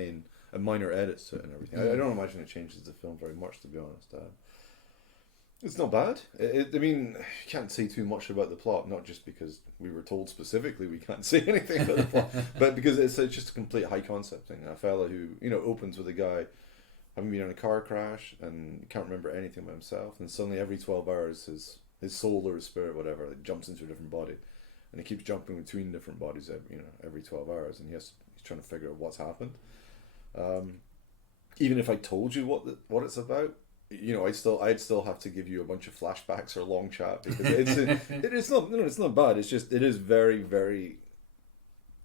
minor edits to it and everything. I don't imagine it changes the film very much, to be honest. It's not bad. You can't say too much about the plot, not just because we were told specifically we can't say anything about the plot, but because it's just a complete high concept thing. A fella who, opens with a guy having been in a car crash and can't remember anything about himself, and suddenly every 12 hours his soul or his spirit, whatever, jumps into a different body, and he keeps jumping between different bodies every 12 hours, and he's trying to figure out what's happened. Even if I told you what it's about, I'd still have to give you a bunch of flashbacks or long chat because it's not bad. It's just, it is very, very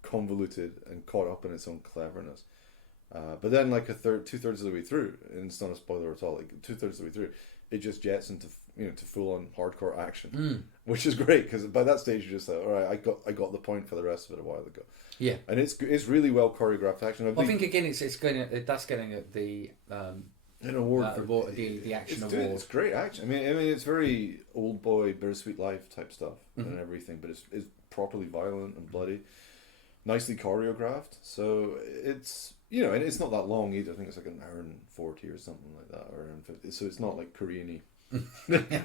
convoluted and caught up in its own cleverness. But then, like 2/3 of the way through, and it's not a spoiler at all. Like 2/3 of the way through, it just jets into to full on hardcore action, which is great because by that stage you're just like, all right, I got the point for the rest of it a while ago. Yeah, and it's really well choreographed action. I think again that's getting at the. An award for the action award. It's great action. I mean, it's very Old Boy, Bittersweet Life type stuff and everything, but it's properly violent and bloody, nicely choreographed. So it's and it's not that long either. I think it's like 1:40 or something like that, or 1:50. So it's not like Korean-y.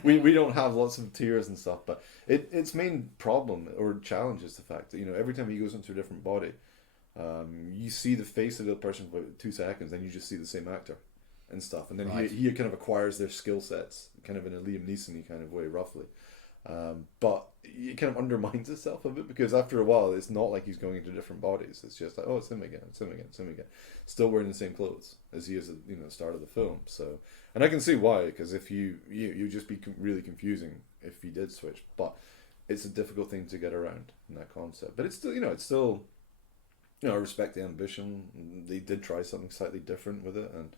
we don't have lots of tears and stuff, but its main problem or challenge is the fact that every time he goes into a different body, you see the face of the other person for about 2 seconds, and you just see the same actor and stuff, and then he kind of acquires their skill sets kind of in a Liam Neeson-y kind of way, roughly, but it kind of undermines itself a bit because after a while it's not like he's going into different bodies. It's just like, oh, it's him again, still wearing the same clothes as he is at the start of the film. So, and I can see why, because if you just be really confusing if he did switch, but it's a difficult thing to get around in that concept. But it's still I respect the ambition. They did try something slightly different with it, and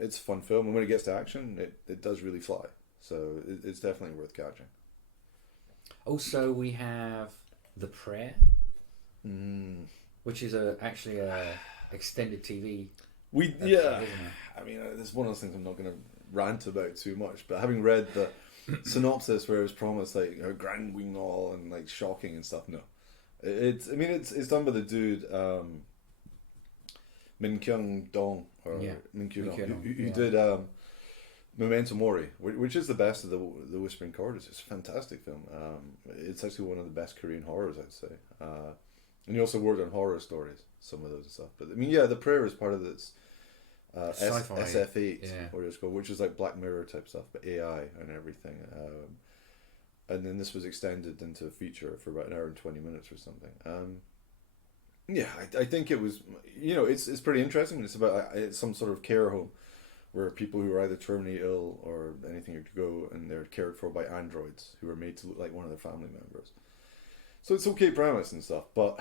it's a fun film, and when it gets to action, it does really fly. So it's definitely worth catching. Also, we have The Prayer, which is actually a extended TV. Episode, I mean, it's one of those things I'm not going to rant about too much, but having read the synopsis where it was promised like grand wing all and like shocking and stuff, no, it's done by the dude Min Kyung Dong who did Memento Mori, which is the best of the Whispering Corridors. It's a fantastic film. It's actually one of the best Korean horrors, I'd say. And he also worked on horror stories, some of those and stuff. But I mean, yeah, The Prayer is part of this SF8, what it's called, which is like Black Mirror type stuff, but AI and everything. And then this was extended into a feature for about an hour and 20 minutes or something. I think it was, it's pretty interesting. It's about some sort of care home where people who are either terminally ill or anything could go, and they're cared for by androids who are made to look like one of their family members. So it's okay premise and stuff, but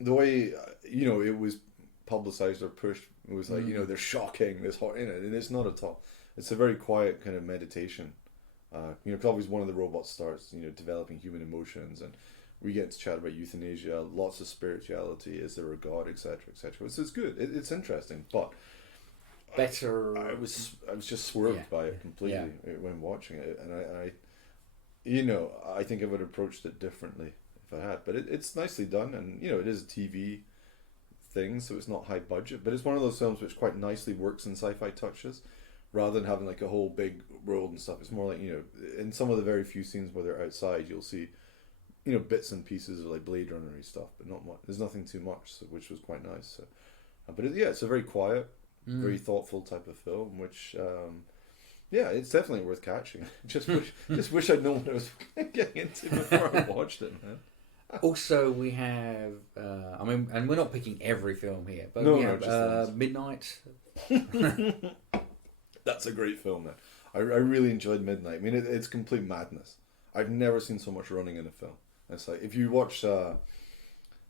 the way, it was publicized or pushed, it was like, they're shocking, this hot in it, and it's not at all. It's a very quiet kind of meditation. Because obviously one of the robots starts, developing human emotions, and we get to chat about euthanasia, lots of spirituality, is there a God, etc., etc. So it's good. It's interesting, but better. I was just swerved by it completely when watching it, and I think I would have approached it differently if I had. But it's nicely done, and it is a TV thing, so it's not high budget, but it's one of those films which quite nicely works in sci-fi touches, rather than having like a whole big world and stuff. It's more like, in some of the very few scenes where they're outside, you'll see, bits and pieces of like Blade Runner stuff, but not much. There's nothing too much, which was quite nice. So, but it's a very quiet, very thoughtful type of film, which, it's definitely worth catching. just wish I'd known what I was getting into before I watched it, man. Also, we have, and we're not picking every film here, but we have Midnight. That's a great film, man. I really enjoyed Midnight. I mean, it's complete madness. I've never seen so much running in a film. It's like, if you watch,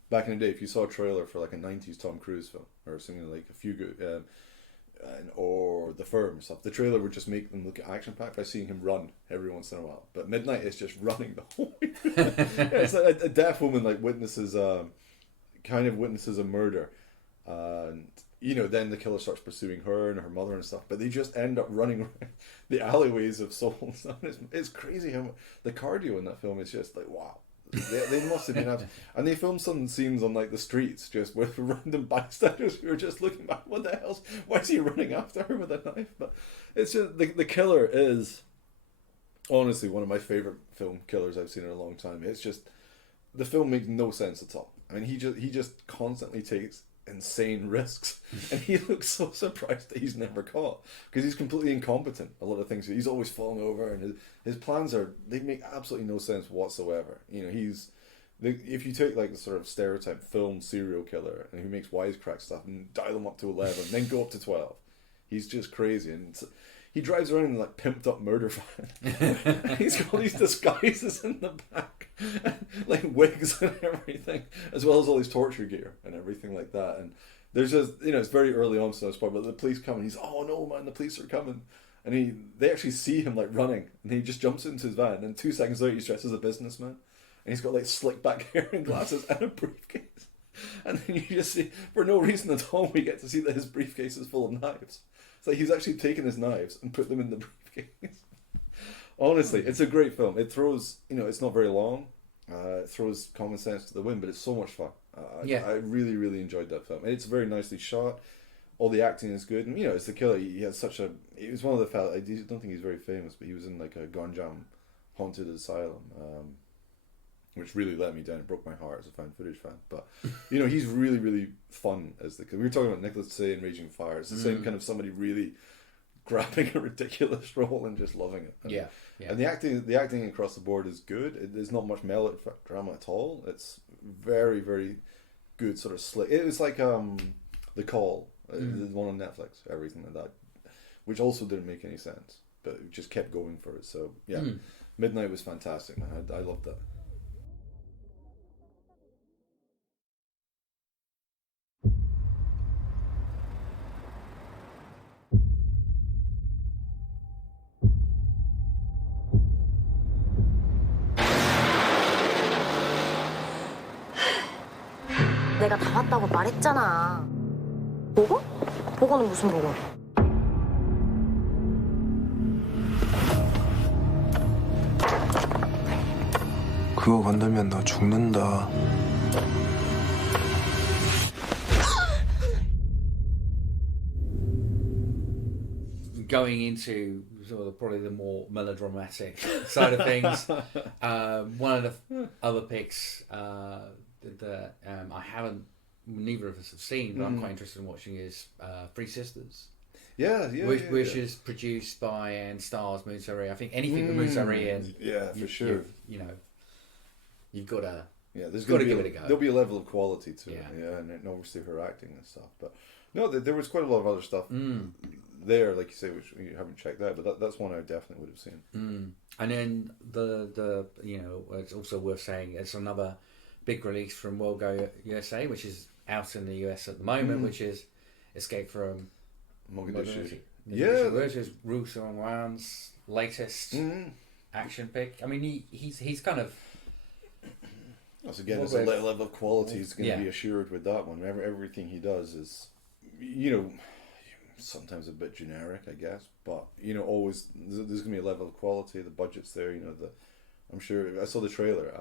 back in the day, if you saw a trailer for like a 90s Tom Cruise film, or something like A Few Good, or The Firm stuff, the trailer would just make them look action-packed by seeing him run every once in a while. But Midnight is just running the whole way. It's like a deaf woman witnesses a murder, and then the killer starts pursuing her and her mother and stuff, but they just end up running around the alleyways of Seoul and stuff. It's crazy how the cardio in that film is just like, wow. They must have been and they filmed some scenes on like the streets just with random bystanders who are just looking back, what the hell, why is he running after her with a knife? But it's just, the killer is honestly one of my favorite film killers I've seen in a long time. It's just, the film makes no sense at all. I mean, he just constantly takes insane risks, and he looks so surprised that he's never caught, because he's completely incompetent. A lot of things, he's always falling over, and his plans they make absolutely no sense whatsoever. If you take like the sort of stereotype film serial killer and who makes wisecrack stuff and dial him up to 11, then go up to 12, he's just crazy. And he drives around in like pimped up murder van. He's got all these disguises in the back, like wigs and everything, as well as all his torture gear and everything like that. And there's just, it's very early on, so it's probably, but the police come and he's, oh no man, the police are coming. And they actually see him like running, and he just jumps into his van, and 2 seconds later he's dressed as a businessman, and he's got like slick back hair and glasses and a briefcase. And then you just see, for no reason at all, we get to see that his briefcase is full of knives. It's like he's actually taken his knives and put them in the briefcase. Honestly, it's a great film. It throws, it's not very long. It throws common sense to the wind, but it's so much fun. I really, really enjoyed that film. And it's very nicely shot. All the acting is good. And, it's the killer. He has he was one of the fellas, I don't think he's very famous, but he was in like a Gonjam haunted asylum, which really let me down. It broke my heart as a found footage fan. But, he's really, really fun as the killer. We were talking about Nicholas Tsay in Raging Fire. It's the same kind of somebody really grabbing a ridiculous role and just loving it. And, and the acting across the board is good. There's not much melodrama at all. It's very, very good sort of slick. It was like The Call, the one on Netflix, everything like that, which also didn't make any sense, but it just kept going for it. So Midnight was fantastic, man. I loved that. 내가 다 왔다고 말했잖아. 보고? 보고는 무슨 보고? 그거 건들면 너 죽는다. Going into sort of probably the more melodramatic side of things. One of the other picks that I haven't, neither of us have seen, but I'm quite interested in watching is Three Sisters. Which is produced by and stars Moon Se-ri. I think anything with Moon Se-ri in, for sure. You've got to. Yeah, there's got to give it a go. There'll be a level of quality to it, and obviously her acting and stuff. But no, there was quite a lot of other stuff there, like you say, which you haven't checked out. But that's one I definitely would have seen. And then the it's also worth saying it's another big release from World Go USA, which is out in the US at the moment, which is Escape from Mogadishu. Which is Ru Song-wan's latest action pick. I mean, he's kind of. Once again, there's a level of quality is going to be assured with that one. Everything he does is, sometimes a bit generic, I guess, but always there's going to be a level of quality. The budget's there. I'm sure. I saw the trailer.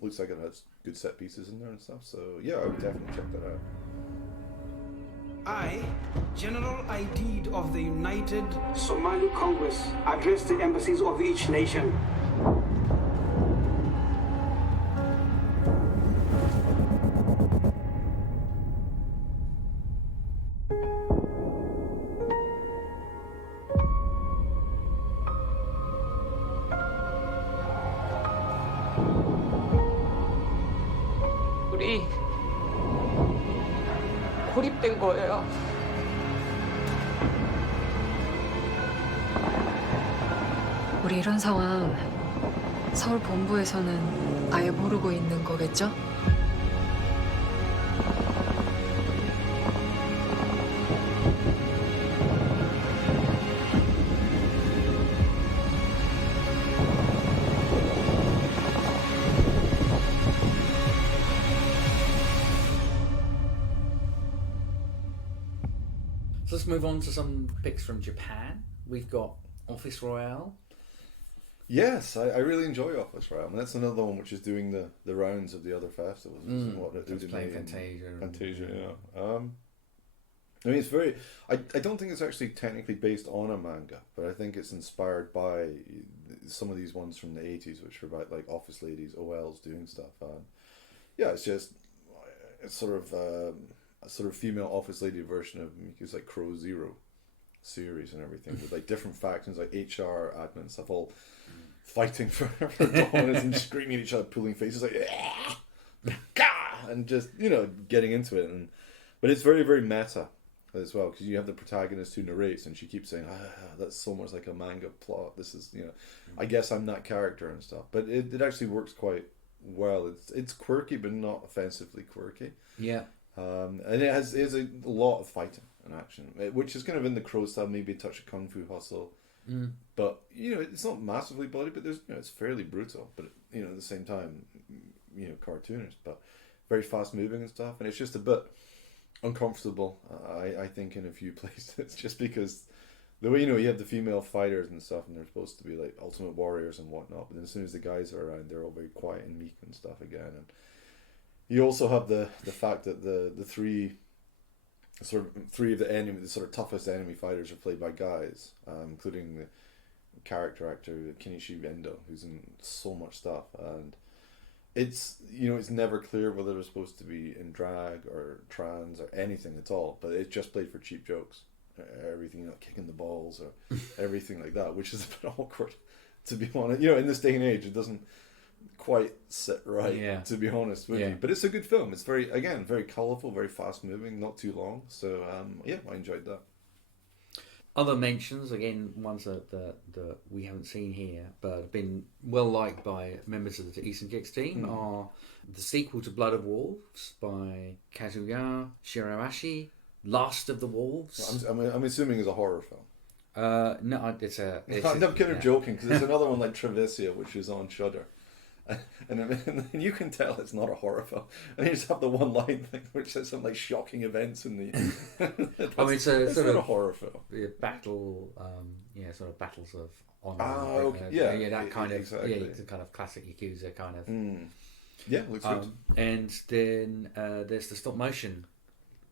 Looks like it has good set pieces in there and stuff. So yeah, I would definitely check that out. I, General Aidid of the United Somali Congress, address the embassies of each nation. 우리 고립된 거예요. 우리 이런 상황 서울 본부에서는 아예 모르고 있는 거겠죠? So let's move on to some picks from Japan. We've got Office Royale. Yes, I really enjoy Office Royale. And that's another one which is doing the rounds of the other festivals. It's playing Fantasia. I mean, it's very. I don't think it's actually technically based on a manga, but I think it's inspired by some of these ones from the 80s, which were about like office ladies, OLs doing stuff. It's sort of a sort of female office lady version of Miku's like Crow Zero series and everything, with like different factions like HR, admin stuff, all fighting for dominance and screaming at each other, pulling faces like and just getting into it. But it's very, very meta as well, because you have the protagonist who narrates and she keeps saying, that's so much like a manga plot, this is I guess I'm that character and stuff. But it actually works quite well. It's quirky but not offensively quirky. And it has a lot of fighting and action, which is kind of in the Crow style, maybe a touch of Kung Fu Hustle. But it's not massively bloody, but there's it's fairly brutal, but at the same time cartoonish, but very fast moving and stuff. And it's just a bit uncomfortable, I think, in a few places, just because the way you have the female fighters and stuff, and they're supposed to be like ultimate warriors and whatnot, but then as soon as the guys are around, they're all very quiet and meek and stuff again. And you also have the fact that the three of the enemy, the sort of toughest enemy fighters, are played by guys, including the character actor Kenichi Endo, who's in so much stuff. And it's it's never clear whether they're supposed to be in drag or trans or anything at all, but it's just played for cheap jokes. Everything, kicking the balls or everything like that, which is a bit awkward, to be honest. In this day and age, it doesn't quite sit right, to be honest with you. But it's a good film. It's very colourful, very fast moving, not too long. So I enjoyed that. Other mentions, again, ones that we haven't seen here, but have been well liked by members of the easternKicks team, are the sequel to Blood of Wolves by Kazuya Shirabashi, Last of the Wolves. I'm assuming it's a horror film. No, it's I'm kind of joking, because there's another one like Trevesia, which is on Shudder. And you can tell it's not a horror film, and you just have the one line thing which says some like shocking events in the it's a sort not of a horror film. Battle sort of battles of honor, that kind of exactly. the kind of classic Yakuza kind of looks good. And then there's the stop motion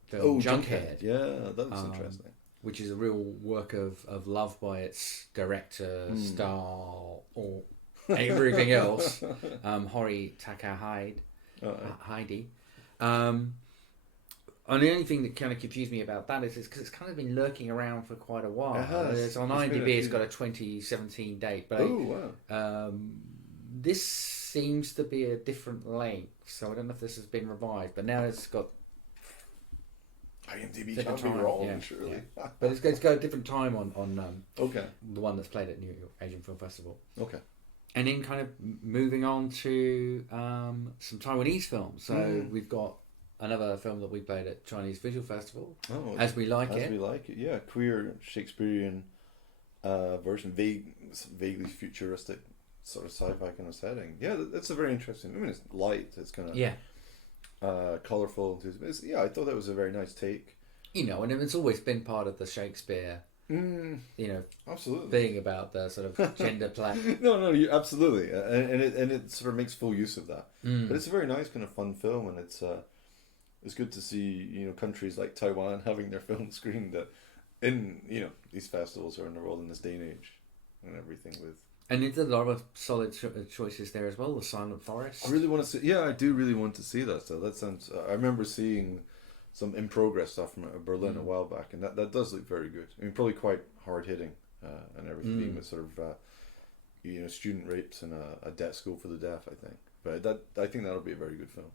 film Junkhead. That looks interesting. which is a real work of love by its director, style, or everything else, Hori Takahide. And the only thing that kind of confused me about that is because it's kind of been lurking around for quite a while. It's on IMDb, it's got a 2017 date. But this seems to be a different length, so I don't know if this has been revised. But now it's got IMDb can't be wrong, surely. Yeah. But it's got a different time on the one that's played at New York Asian Film Festival. Okay. And then kind of moving on to some Taiwanese films. So we've got another film that we played at Chinese Visual Festival, As We Like It. As We Like It, yeah. Queer Shakespearean version, vaguely futuristic sort of sci-fi kind of setting. Yeah, that's a very interesting. I mean, it's light. It's kind of colourful. I thought that was a very nice take. You know, and it's always been part of the Shakespeare. You know, absolutely thing about the sort of gender play. No, absolutely, and it sort of makes full use of that. But it's a very nice kind of fun film, and it's good to see countries like Taiwan having their film screened in these festivals around the world in this day and age, and everything with. And it's a lot of solid choices there as well. The Silent Forest. I really want to see. Yeah, I do really want to see that. So that sounds. I remember seeing some in progress stuff from Berlin a while back, and that does look very good. I mean, probably quite hard hitting and everything, with sort of student rapes and a debt school for the deaf. I think, but I think that'll be a very good film.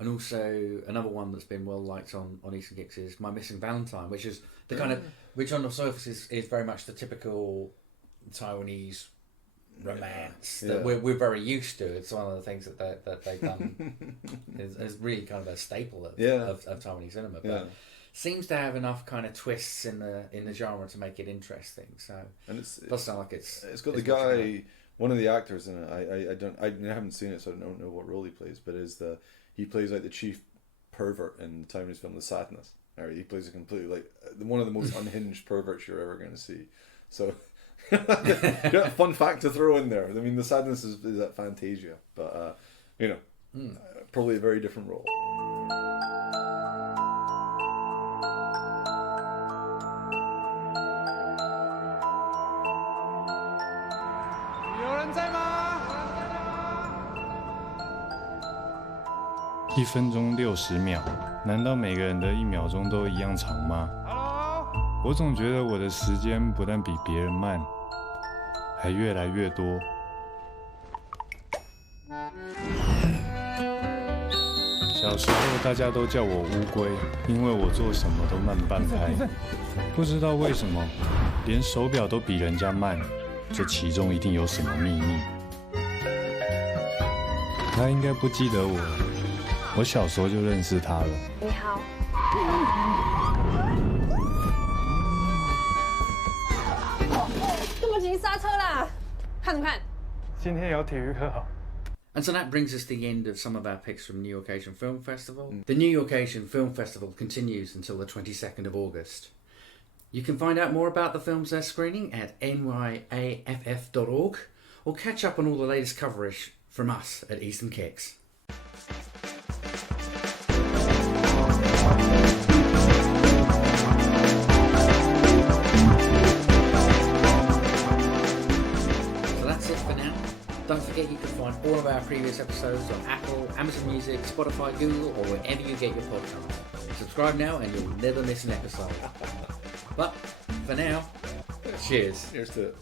And also another one that's been well liked on easternKicks is My Missing Valentine, which is the kind of which on the surface is very much the typical Taiwanese romance that we're very used to. It's one of the things that they've done is really kind of a staple of Taiwanese cinema, but seems to have enough kind of twists in the genre to make it interesting. So and it does sound like it's got the guy, one of the actors in it. I haven't seen it, so I don't know what role he plays, but he plays like the chief pervert in the Taiwanese film The Sadness. He plays a completely one of the most unhinged perverts you're ever going to see. So. Fun fact to throw in there. I mean, The Sadness is at Fantasia, but probably a very different role.1分钟60秒，难道每个人的1秒钟都一样长吗？我总觉得我的时间不但比别人慢，还越来越多。小时候大家都叫我乌龟，因为我做什么都慢半拍。不知道为什么，连手表都比人家慢，这其中一定有什么秘密。他应该不记得我小时候就认识他了。你好。这么急刹车啦？看什么看？今天有体育课好。And so that brings us to the end of some of our picks from New York Asian Film Festival. The New York Asian Film Festival continues until the 22nd of August. You can find out more about the films they're screening at NYAFF.org or catch up on all the latest coverage from us at easternKicks. So that's it for now. Don't forget you can find all of our previous episodes on Apple, Amazon Music, Spotify, Google, or wherever you get your podcasts. Subscribe now and you'll never miss an episode. But for now, cheers. Here's to it.